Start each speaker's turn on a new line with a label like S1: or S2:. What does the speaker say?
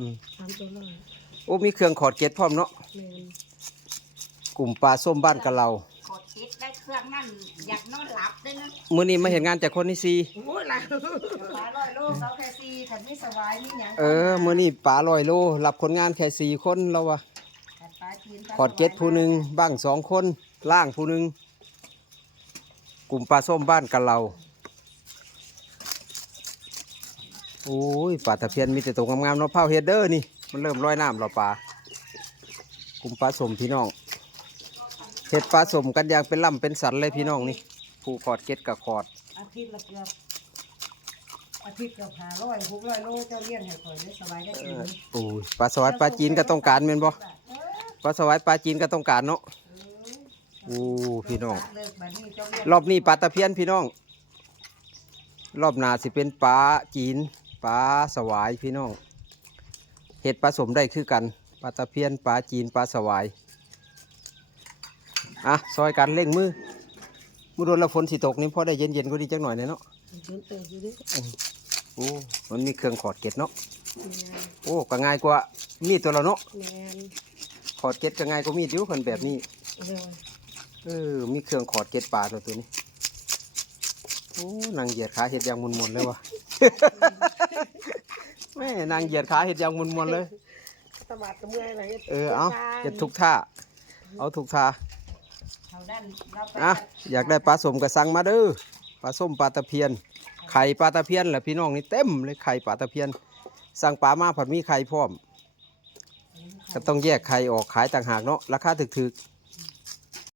S1: อืม
S2: สามตัวร้อย
S1: โอ้มีเครื่องขอดเกล็ดพร้อมเนาะ
S2: แม่น
S1: กลุ่มปลาส้มบ้านกะเรา
S3: กดคิดได้เครื่องนั่นอยากนอนหลับด้วยนะ
S1: มื้อนี้มาเห็นงานจากคนที่สี่
S2: โอ้ยหลาย
S3: ปลาลอยโลกเขาแค่ซีขันไม่สบายนี่หยัง
S1: เออมื้อนี้ปลาลอยโลรับคนงานแค่สี่คนแล้ววะ
S3: ขันปลาจีนปลา
S1: ขอดเกล็ดผู้หนึ่งบ้างสองคนล่างผู้หนึ่งกลุ่มปลาส้มบ้านกะเรา โอ้ยปลาตะเพียนมีแต่ตัวงามๆเนาะเผาเฮดเดอร์นี่มันเริ่มลอยน้ำแล้วปลากลุ่มปลาส้มพี่น้องเห็ดปลาส้มกันอย่างเป็นล่ำเป็นสันเลยพี่น้องนี่ผู้ขอดเกล็ดกับขอด
S2: อาทิตย์ละเกือบอาทิตย์เกือบห้าร้อยหกร้อยโลเจ้าเลี้ยงให้ข่อยได้สบายได้กินเลย
S1: โอ้ยปลาสวายปลาจีนก็ต้องการแม่นบ่ปลาสวายปลาจีนก็ต้องการเนาะโอ้พี่น้อง
S3: เลิกบัดนี้เจ้าเลี้ยง
S1: รอบนี้ปลาตะเพียนพี่น้อง รอบหน้าสิเป็นปลาจีน ปลาสวายพี่น้องเห็ดผสมได้คือกันปลาตะเพียนปลาจีนปลาสวายอะซอยกันเร่งมือมือโดนละฝนสิตกนี่พอได้เย็นๆก็ดีจังหน่อยน่เนาะโอ้มันมีเครื่องขอดเก็ดเนาะโอ้ก็ง่ายกว่ามีดตัวละเนาะขอดเก็ดก็ง่ายกว่ามีดอยู่คนแบบนี้
S2: เออ
S1: มีเครื่องขอดเก็ดปลาตัวตัวนี้โอ้นางเหยียดขาเห็ดยางมุนๆเลยวะ แม่นางเหยียดขาเห็ดอยางมุนมนๆเลย
S2: สมัครตะเมื่อยอะไร
S1: เออเอาเห็ดทุกท่า เอาทุกท่า
S3: เขาด้านเราไป
S1: อะอยากได้ปลาสมก็สั่งมาเด้อปลาส้มปลาตะเพียน ไข่ปลาตะเพียนแหละพี่น้องนี่เต็มเลยไข่ปลาตะเพียน สั่งปลามาผัดมีไข่พร้อม ก็ต้องแยกไข่ออกขายต่างหากเนาะราคาถึกๆ